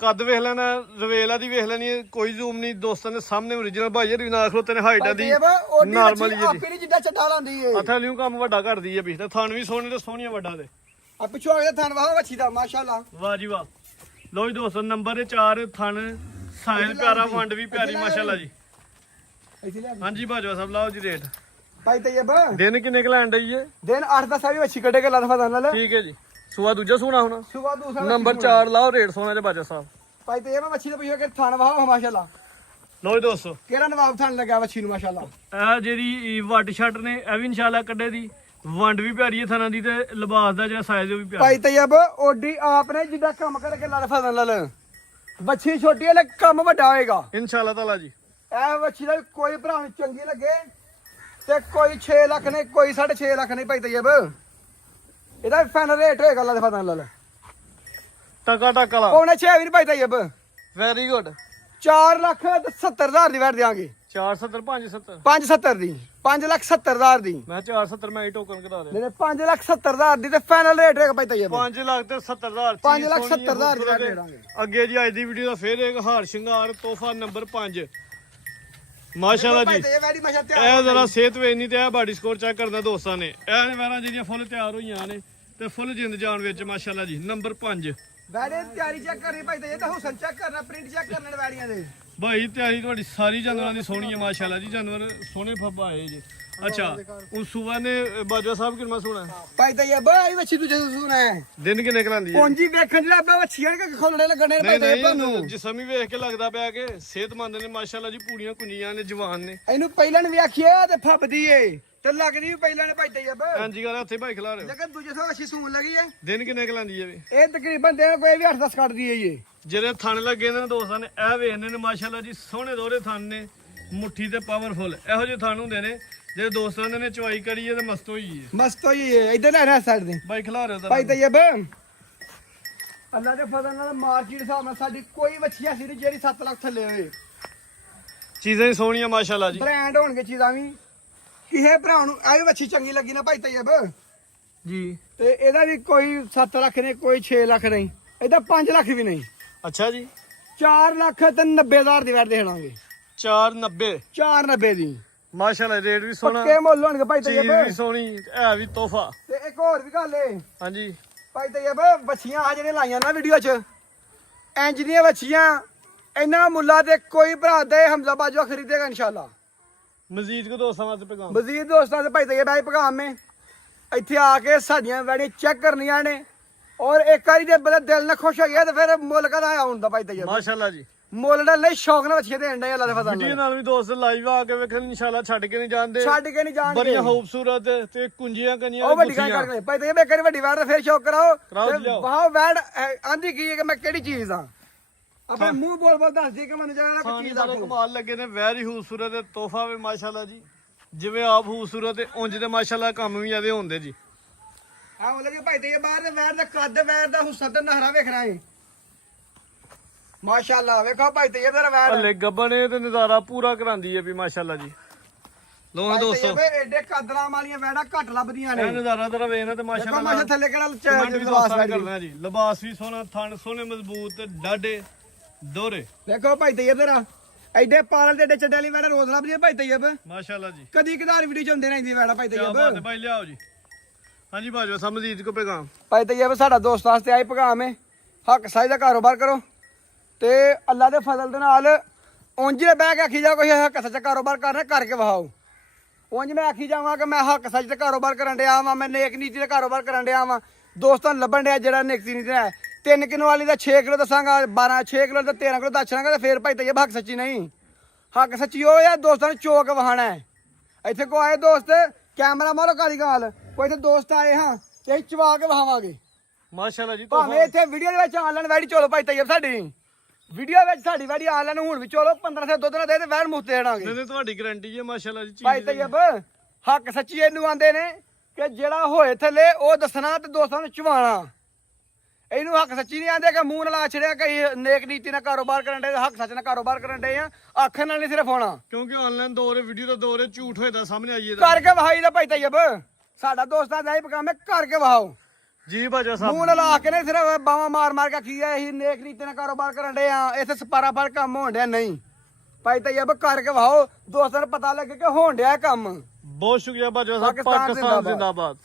ਕੱਦ ਵੇਖ ਲੈਣਾ ਰਵੇਲਾ ਦੀ ਵੇਖ ਲੈਣੀ ਏ ਕੋਈ ਜ਼ੂਮ ਨਹੀਂ ਦੋਸਤਾਂ ਦੇ ਸਾਹਮਣੇ ਓਰੀਜਨਲ ਭਾਈ ਜੀ ਨਾ ਖਲੋਤੇ ਨੇ ਹਾਈਟਾਂ ਦੀ ਨਾਰਮਲ ਹੀ ਆਪੀ ਨਹੀਂ ਜਿੱਦਾਂ ਚੱਟਾ ਲਾਂਦੀ ਏ ਅੱਥਾ ਲਿਓ ਕੰਮ ਵੱਡਾ ਕਰਦੀ ਏ ਵੀ ਤੇ ਥਣ ਵੀ ਸੋਹਣੇ ਤੇ ਸੋਹਣੀਆਂ ਵੱਡਾ ਦੇ ਆ ਪਿੱਛੋਂ ਆ ਕੇ ਥਣ ਵਾਹ ਵੱਛੀ ਦਾ ਮਾਸ਼ਾਅੱਲਾ ਵਾਹ ਜੀ ਵਾਹ ਲੋ ਜੀ ਦੋਸਤੋ ਨੰਬਰ 4 ਥਣ ਸਾਈਜ਼ ਪਿਆਰਾ ਵੰਡ ਵੀ ਪਿਆਰੀ ਮਾਸ਼ਾਅੱਲਾ ਜੀ ਇੱਥੇ ਲੈ ਹਾਂਜੀ ਬਾਜਵਾ ਸਾਹਿਬ ਲਾਓ ਜੀ ਰੇਟ ਭਾਈ ਤੈਯਬ ਦਿਨ ਕਿੰਨੇ ਕ ਲੈਣ ਡਈ ਏ ਦਿਨ 8-10 ਵੀ ਵੱਛੀ ਕੱਢੇ ਕੇ ਲੱਦ ਫਜ਼ਨ ਲਾ ਠੀਕ ਹੈ ਜੀ ਸੂਆ ਦੂਜਾ ਸੋਹਣਾ ਹੁਣ ਸੁਬਾ ਦੂਸਰਾ ਨੰਬਰ 4 ਲਾਓ ਰੇਟ ਸੋਹਣਾ ਤੇ ਬਾਜਾ ਸਾਹਿਬ ਭਾਈ ਤੈਯਬ ਵੱਛੀ ਦਾ ਪਿੱਛੋਂ ਕੇ ਥਣ ਵਾਹ ਮਾਸ਼ਾਅੱਲਾ ਲੋ ਜੀ ਦੋਸਤੋ ਕਿਹੜਾ ਨਵਾਬ ਥਣ ਲੱਗਾ ਵੱਛੀ ਨੂੰ ਮਾਸ਼ਾਅੱਲਾ ਇਹ ਜਿਹੜੀ ਵੱਟ ਛੱਟ ਨੇ ਇਹ ਵੀ ਇਨਸ਼ਾਅੱਲਾ ਕੱਢੇ ਦੀ ਵੰਡ ਵੀ ਪਿਆਰੀ ਹੈ ਥਣਾ ਦੀ ਤੇ ਲਿਬਾਸ ਦਾ ਜਿਹੜਾ ਸਾਈਜ਼ ਉਹ ਵੀ ਪਿਆਰਾ ਭਾਈ ਤੈਯਬ ਓਡੀ ਆਪ ਨੇ ਜਿੱਦਾਂ ਕੰਮ ਕਰਕੇ ਲੱਦ ਫਜ਼ਨ ਲਾ ਵੱਛੀ ਛੋਟੀ ਹੈ ਲੈ ਕੰਮ ਵੱਡਾ ਹੋਏਗਾ ਇਨਸ਼ਾਅੱਲਾ ਤਾਲਾ ਜੀ ਇਹ ਵੱਛੀ ਦਾ ਕੋਈ ਭਰਾ ਨੂੰ ਚੰਗੀ ਲੱਗੇ ਤੇ ਕੋਈ 6 ਲੱਖ ਨਹੀਂ ਕੋਈ 6.5 ਲੱਖ ਨਹੀਂ ਭਾਈ ਤੈਯਬ ਇਹਦਾ ਫਾਈਨਲ ਰੇਟ ਹੋਏਗਾ ਲੱਦ ਫਜ਼ਨ ਲਾ ਟਕਾ ਟਕ ਵਾਲਾ ਪੌਣੇ 6 ਵੀ ਨਹੀਂ ਭਾਈ ਤੈਯਬ ਵੈਰੀ ਗੁੱਡ 4,70,000 ਦੀ ਵੈਟ ਦਿਆਂਗੇ 470 570 570 ਦੀ 5,70,000 ਦੀ ਮੈਂ 470 ਮੈਂ ਹੀ ਟੋਕਨ ਕਰਾ ਰਿਹਾ ਨਹੀਂ 5,70,000 ਦੀ ਤੇ ਫਾਈਨਲ ਰੇਟ ਹੋਏਗਾ ਭਾਈ ਤੈਯਬ 5 ਲੱਖ ਤੇ 70000 5,70,000 ਦੀ ਵੈਟ ਦੇ ਦਾਂਗੇ ਅੱਗੇ ਜੀ ਅੱਜ ਦੀ ਵੀਡੀਓ ਦਾ ਫੇਰ ਇੱਕ ਹਾਰ ਸ਼ਿੰਗਾਰ ਤੋਹਫਾ ਨੰਬਰ 5 ਮਾਸ਼ਾਅੱਲਾ ਜੀ ਇਹ ਜ਼ਰਾ ਸਿਹਤ ਵੇਖਣੀ ਤੇ ਇਹ ਬਾਡੀ ਸਕੋਰ ਚੈੱਕ ਕਰਨਾ ਦੋਸਤਾਂ ਨੇ ਇਹ ਨੇ ਵੈਰਾਂ ਜਿਹੜੀਆਂ ਫੁੱਲ ਤਿਆਰ ਹੋਈਆਂ ਨੇ ਤੇ ਫੁੱਲ ਜਿੰਦ ਜਾਨ ਵਿੱਚ ਮਾਸ਼ਾਅੱਲਾ ਜੀ ਨੰਬਰ 5 ਵੈੜੇ ਤਿਆਰੀ ਚੈੱਕ ਕਰਨੀ ਭਾਈ ਤੈਯਬ ਤਾਂ ਹੁਸਨ ਚੈੱਕ ਕਰਨਾ ਪ੍ਰਿੰਟ ਚੈੱਕ ਕਰਨੇ ਵੈੜੀਆਂ ਦੇ ਭਾਈ ਤਿਆਰੀ ਤੁਹਾਡੀ ਸਾਰੀ ਜਾਨਵਰਾਂ ਦੀ ਸੋਹਣੀ ਹੈ ਮਾਸ਼ਾਅੱਲਾ ਜੀ ਜਾਨਵਰ ਸੋਹਣੇ ਫੱਬਾ ਆਏ ਜੀ ਅੱਛਾ ਉਸ ਸੁਬਾ ਨੇ ਬਾਜਵਾ ਸਾਹਿਬ ਕਿੰਨਾ ਸੋਹਣਾ ਭਾਈ ਤੈਯਬ ਇਹ ਵੱਛੀ ਤੂੰ ਜਦੋਂ ਸੁਣਾ ਹੈ ਦਿਨ ਕਿੰਨੇ ਕਲਾਂਦੀ ਹੈ ਪੌਂਜੀ ਵੇਖਣ ਜਿਹੜਾ ਅੱਬਾ ਵੱਛੀਆਂ ਕਿ ਖੋਲਣੇ ਲੱਗਣੇ ਨੇ ਭਾਈ ਤੈਯਬ ਤੁਹਾਨੂੰ ਜਿਸਮੀ ਵੇਖ ਕੇ ਲੱਗਦਾ ਪਿਆ ਕਿ ਸਿਹਤਮੰਦ ਨੇ ਮਾਸ਼ਾਅੱਲਾ ਜੀ ਪੂੜੀਆਂ ਕੁੰਜੀਆਂ ਨੇ ਜਵਾਨ ਨੇ ਇਹਨੂੰ ਪਹਿਲਾਂ ਨੇ ਵੇਖਿਆ ਤੇ ਫੱਬਦੀ ਏ ਤੇ ਲੱਗਦੀ ਵੀ ਪਹਿਲਾਂ ਨੇ ਭਾਈ ਤੈਯਬ ਹਾਂਜੀ ਗੱਲ ਉੱਥੇ ਭਾਈ ਖਿਲਾ ਰਹੇ ਲੇਕਿਨ ਦੂਜੇ ਸੋ ਵੱਛੀ ਸੂਣ ਲੱਗੀ ਏ ਦਿਨ ਕਿੰਨੇ ਕਲਾਂਦੀ ਹੈ ਵੀ ਇਹ ਤਕਰੀਬਨ ਦਿਨ ਕੋਈ ਵੀ 8-10 ਕੱਢਦੀ ਏ ਇਹ ਜਿਹੜੇ ਥਣ ਲੱਗੇ ਨੇ ਦੋਸਤਾਂ ਨੇ ਇਹ ਵੇਖਨੇ ਨੇ ਮਾਸ਼ਾਅੱਲਾ ਜੀ ਸੋਹਣੇ ਦੋਹਰੇ ਥਣ ਨੇ ਮੁੱਠੀ ਤੇ ਪਾਵਰਫੁਲ ਇਹੋ ਜਿਹੇ ਥਣ ਹੁੰਦੇ ਨੇ ਜਿਹੜੇ ਦੋਸਤਾਂ ਨੇ ਚਵਾਈ ਕਰੀ ਹੈ ਤੇ ਮਸਤ ਹੋਈ ਹੈ ਮਸਤ ਹੋਈ ਏ ਇੱਧਰ ਲੈਣਾ ਸਾਈਡ ਦੇ ਭਾਈ ਖਿਲਾ ਰਹੇ ਭਾਈ ਤੈਯਬ ਅੱਲਾ ਦੇ ਫਜ਼ਲ ਨਾਲ ਮਾਰਕੀਟ ਹਿਸਾਬ ਨਾਲ ਸਾਡੀ ਕੋਈ ਵੱਛੀ ਐਸੀ ਨਹੀਂ ਜਿਹੜੀ 7 ਲੱਖ ਥੱਲੇ ਹੋਏ ਚੀਜ਼ਾਂ ਹੀ ਸੋਹਣੀਆਂ ਮਾਸ਼ਾਅੱਲਾ ਜੀ ਬ੍ਰਾਂਡ ਹੋਣਗੇ ਚੀਜ਼ਾਂ ਵੀ ਕਿਸੇ ਭਰਾ ਨੂੰ ਇਹ ਵੀ ਵੱਛੀ ਚੰਗੀ ਲੱਗੀ ਨਾ ਭਾਈ ਤੈਯਬ ਜੀ ਤੇ ਇਹਦਾ ਵੀ ਕੋਈ 7 ਲੱਖ ਨਹੀਂ ਕੋਈ 6 ਲੱਖ ਨਹੀਂ ਇਹਦਾ 5 ਲੱਖ ਵੀ ਨਹੀਂ ਅੱਛਾ ਜੀ 4 ਲੱਖ ਤੇ 90,000 ਦੀ ਵੈਟ ਦੇ ਦੇਣਾਗੇ 490 490 ਦੀ ਮਾਸ਼ਾਅੱਲਾ ਰੇਟ ਵੀ ਸੋਹਣਾ ਪੱਕੇ ਮੁੱਲ ਹੋਣਗੇ ਭਾਈ ਚੀਜ਼ ਤੈਯਬ ਵੀ ਸੋਹਣੀ ਇਹ ਵੀ ਤੋਹਫਾ ਤੇ ਇੱਕ ਹੋਰ ਵੀ ਗੱਲ ਏ ਹਾਂਜੀ ਭਾਈ ਤੈਯਬ ਵੱਛੀਆਂ ਆ ਜਿਹੜੇ ਲਾਈਆਂ ਨਾ ਵੀਡੀਓ 'ਚ ਇੰਜ ਦੀਆਂ ਵੱਛੀਆਂ ਇਹਨਾਂ ਮੁੱਲਾਂ ਤੇ ਕੋਈ ਭਰਾ ਦੇ ਹਮਜ਼ਾ ਬਾਜਵਾ ਖਰੀਦੇਗਾ ਇਨਸ਼ਾਅੱਲਾ ਮਜ਼ੀਦ ਕੋ ਦੋਸਤਾਂ ਵਾਸਤੇ ਪੈਗਾਮ ਮਜ਼ੀਦ ਦੋਸਤਾਂ ਦੇ ਭਾਈ ਤੈਯਬ ਆਈ ਪੈਗਾਮ ਮੇ ਇੱਥੇ ਆ ਕੇ ਸਾਡੀਆਂ ਵੈੜੀਆਂ ਚੈੱਕ ਕਰਨੀਆਂ ਨੇ ਔਰ ਇੱਕ ਵਾਰੀ ਦੇ ਬੰਦਾ ਦਿਲ ਨਾਲ ਖੁਸ਼ ਹੋ ਗਿਆ ਤੇ ਫਿਰ ਮੁੱਲ ਕਦਾ ਆਇਆ ਹੁੰਦਾ ਭਾਈ ਤੈਯਬ ਮਾਸ਼ਾਅੱਲਾ ਜੀ ਮੁੱਲ ਨਾਲ ਲਈ ਸ਼ੌਕ ਨਾਲ ਵੱਛੀਆਂ ਦੇਣ ਦੇ ਅੱਲਾ ਦੇ ਫਜ਼ਲ ਵੀਡੀਓ ਨਾਲ ਨਾਲ ਵੀ ਦੋਸਤ ਲਾਈਵ ਆ ਕੇ ਵੇਖਣ ਇਨਸ਼ਾਅੱਲਾ ਛੱਡ ਕੇ ਨਹੀਂ ਜਾਂਦੇ ਛੱਡ ਕੇ ਨਹੀਂ ਜਾਣਗੇ ਬੜੀਆਂ ਖੂਬਸੂਰਤ ਤੇ ਕੁੰਜੀਆਂ ਕੰਨੀਆਂ ਉਹ ਵੱਡੀ ਗੱਲ ਕਰਕੇ ਭਾਈ ਤੈਯਬ ਇੱਕ ਵਾਰੀ ਵੱਡੀ ਵੈੜ ਦਾ ਫਿਰ ਸ਼ੌਕ ਕਰਾਓ ਕਰਾਓ ਜੀ, ਲਿਆਓ। ਵਾਹ ਵੈੜ ਆਂਦੀ ਕੀ ਹੈ ਕਿ ਮੈਂ ਕਿਹੜੀ ਚੀਜ਼ ਆ ਆਪਣੇ ਮੂੰਹ ਬੋਲ ਦੱਸ ਦੀ ਕਿ ਮੈਨੂੰ ਜਿਹੜਾ ਕੋਈ ਚੀਜ਼ ਆ ਖਾਣੇ ਕਮਾਲ ਲੱਗੇ ਨੇ ਵੈਰੀ ਖੂਬਸੂਰਤ ਤੇ ਤੋਹਫਾ ਵੀ ਮਾਸ਼ਾਅੱਲਾ ਜੀ ਜਿਵੇਂ ਆਪ ਖੂਬਸੂਰਤ ਤੇ ਉਂਝ ਤੇ ਮਾਸ਼ਾਅੱਲਾ ਕੰਮ ਵੀ ਆਦੇ ਹੁੰਦੇ ਜੀ ਆ ਉਹ ਲੱਗੇ ਭਾਈ ਤੈਯਬ ਬਾਹਰ ਦੇ ਵੈੜ ਦਾ ਕੱਦ ਵੈੜ ਦਾ ਹੁਸਨ ਤੇ ਨਹਰਾ ਵੇਖਣਾ ਹੈ ਮਾਸ਼ਾਅੱਲਾ ਵੇਖੋ ਭਾਈ ਤੈਯਬ ਦਾ ਵੈੜ ਹਲੇ ਗੱਬਣੇ ਤੇ ਨਜ਼ਾਰਾ ਪੂਰਾ ਕਰਾਂਦੀ ਹੈ ਵੀ ਮਾਸ਼ਾਅੱਲਾ ਜੀ ਲੋਹਾ ਦੋਸਤੋ ਭਾਈ ਐਡੇ ਕਦਰਾਂ ਵਾਲੀਆਂ ਵੈੜਾਂ ਘੱਟ ਲੱਭਦੀਆਂ ਨੇ ਇਹ ਨਜ਼ਾਰਾ ਤੇਰਾ ਵੇਖਣਾ ਤੇ ਦੇਖੋ ਮਾਸ਼ਾਅੱਲਾ ਮਾਸ਼ਾ ਥੱਲੇ ਕਿਹੜਾ ਕਮੈਂਟ ਵੀ ਲਿਬਾਸ ਦੋਸਤਾਂ ਨੇ ਵੈੜ ਕਰਨਾ ਜੀ ਲਿਬਾਸ ਵੀ ਸੋਹਣਾ ਥਣ ਸੋਹਣੇ ਮਜ਼ਬੂਤ ਤੇ ਡਾਢੇ ਦੋਹਰੇ ਦੇਖੋ ਭਾਈ ਤੈਯਬ ਤੇਰਾ ਐਡੇ ਪਾਲਣ ਤੇ ਐਡੇ ਚੱਡੇ ਵਾਲੀ ਵੈੜ ਰੋਜ਼ ਲੱਭਦੀਆਂ ਭਾਈ ਤੈਯਬ ਮਾਸ਼ਾਅੱਲਾ ਜੀ ਕਦੀ ਕਦਾਰ ਵੀਡੀਓ ਚ ਹੁੰਦੇ ਨੇ ਇਹਦੀ ਵੈੜਾਂ ਭਾਈ ਕਿਆ ਬਾਤ ਹੈ ਤੈਯਬ ਭਾਈ ਲਿਆਓ ਜੀ ਹਾਂਜੀ ਬਾਜਵਾ ਸਾਹਿਬ ਮਜ਼ੀਦ ਕੋ ਪੈਗਾਮ ਭਾਈ ਤੈਯਬ ਸਾਡਾ ਦੋਸਤ ਵਾਸਤੇ ਆਏ ਪੈਗਾਮ ਹੈ ਹੱਕ ਸਾਈ ਦਾ ਕਾਰੋਬਾਰ ਕਰੋ ਤੇ ਅੱਲਾ ਦੇ ਫਜ਼ਲ ਦੇ ਨਾਲ ਉਂਝ ਬਹਿ ਕੇ ਆਖੀ ਜਾ ਕੋਈ ਹੱਕ ਸੱਚਾ ਕਾਰੋਬਾਰ ਕਰਨਾ ਕਰਕੇ ਵਹਾਓ ਉਂਝ ਮੈਂ ਆਖੀ ਜਾਵਾਂ ਕਿ ਮੈਂ ਹੱਕ ਸੱਚ ਤੇ ਕਾਰੋਬਾਰ ਕਰਨ ਡਿਆ ਵਾਂ, ਮੈਂ ਨੇਕ ਨੀਤੀ ਤੇ ਕਾਰੋਬਾਰ ਕਰਨ ਡਿਆ ਵਾਂ। ਦੋਸਤਾਂ ਨੂੰ ਲੱਭਣ ਡਿਆ ਜਿਹੜਾ ਨੇਕ ਨੀਤੀ ਹੈ। 3 ਕਿਲੋ ਵਾਲੀ ਦਾ 6 ਕਿਲੋ ਦੱਸਾਂਗਾ, 6 ਕਿਲੋ ਦਾ 13 ਕਿਲੋ ਦੱਸ ਛਾਂਗਾ ਤੇ ਫੇਰ ਭਾਈ ਤਈਬ ਹੱਕ ਸੱਚੀ ਨਹੀਂ। ਹੱਕ ਸੱਚੀ ਉਹ ਆ ਦੋਸਤਾਂ ਨੂੰ ਚੋਕ ਵਹਾਣਾ ਹੈ। ਇੱਥੇ ਕੋ ਆਏ ਦੋਸਤ ਕੈਮਰਾ ਮਾਰੋ ਕਾਲੀ ਗਾਲ, ਕੋਈ ਇੱਥੇ ਦੋਸਤ ਆਏ ਹਾਂ ਤੇ ਅਸੀਂ ਚਵਾ ਕੇ ਵਹਾਵਾਂਗੇ ਮਾਸ਼ਾਅੱਲਾ ਜੀ। ਭਾਵੇਂ ਇੱਥੇ ਵੀਡੀਓ ਦੇ ਵਿੱਚ ਆਨਲਾਈਨ ਵੈੜੀ ਚੋਲੋ ਭਾਈ ਤਈਬ ਸਾਡੀ ਵੀਡੀਓ ਵਿੱਚ ਸਾਡੀ ਵੈੜੀ ਆਨਲਾਈਨ ਹੁਣ ਵੀ ਚੋਲੋ 1500 ਦੁੱਧ ਨਾ ਦੇ ਤੇ ਵੈਣ ਮੁਫਤ ਦੇਣਾਗੇ। ਨਹੀਂ ਤੁਹਾਡੀ ਗਾਰੰਟੀ ਹੈ ਮਾਸ਼ਾਅੱਲਾ ਜੀ। ਭਾਈ ਤਈਬ ਹੱਕ ਸੱਚੀ ਇਹਨੂੰ ਆਂਦੇ ਨੇ ਕਿ ਜਿਹੜਾ ਹੋਏ ਥੱਲੇ ਉਹ ਦੱਸਣਾ ਤੇ ਦੋਸਤਾਂ ਨੂੰ ਚਵਾਣਾ। ਇਹਨੂੰ ਹੱਕ ਸੱਚੀ ਨਹੀਂ ਆਂਦੇ ਕਿ ਮੂੰਹ ਨਾਲ ਆਛੜਿਆ ਕਈ ਨੇਕ ਨੀਤੀ ਨਾਲ ਕਾਰੋਬਾਰ ਕਰਨ ਦੇ, ਹੱਕ ਸੱਚ ਨਾਲ ਕਾਰੋਬਾਰ ਕਰਨ ਦੇ ਆ। ਅੱਖਾਂ ਨਾਲ ਨਹੀਂ ਸਿਰਫ ਹੋਣਾ, ਕਿਉਂਕਿ ਆਨਲਾਈਨ ਦੌਰ ਹੈ, ਵੀਡੀਓ ਦਾ ਦੌਰ ਹੈ, ਝੂਠ ਹੋਏ ਦਾ ਸਾਹਮਣੇ ਆਈਏ ਕਰਕੇ ਵਹਾਈ ਦਾ ਭਾਈ ਤਈਬ। ਸਾਡਾ ਦੋਸਤਾਂ ਦਾ ਇਹ ਕੰਮ ਹੈ ਕਰਕੇ ਵਹਾਓ। ਜੀ ਬਾਜਾ ਸਾਹਿਬ ਮੂੰਹ ਨਾਲ ਆ ਕੇ ਨਹੀਂ ਸਿਰਫ ਬਾਵਾ ਮਾਰ ਮਾਰ ਕੇ ਕੀ ਹੈ ਅਸੀਂ ਨੇਕ ਨੀਤੀ ਨਾਲ ਕਾਰੋਬਾਰ ਕਰਨ ਦੇ ਆ। ਇੱਥੇ ਸਪਾਰਾ ਫੜ ਕੰਮ ਹੋਣ ਡਿਆ ਨਹੀਂ ਭਾਈ ਤਈਬ, ਕਰਕੇ ਵਹਾਓ ਦੋਸਤਾਂ ਨੂੰ ਪਤਾ ਲੱਗੇ ਕਿ ਹੋਣ ਡਿਆ ਕੰਮ। ਬਹੁਤ ਸ਼ੁਕਰੀਆ ਬਾਜਾ ਸਾਹਿਬ। ਪਾਕਿਸਤਾਨ ਪਾਕਿਸਤਾਨ ਜ਼ਿੰਦਾਬਾਦ।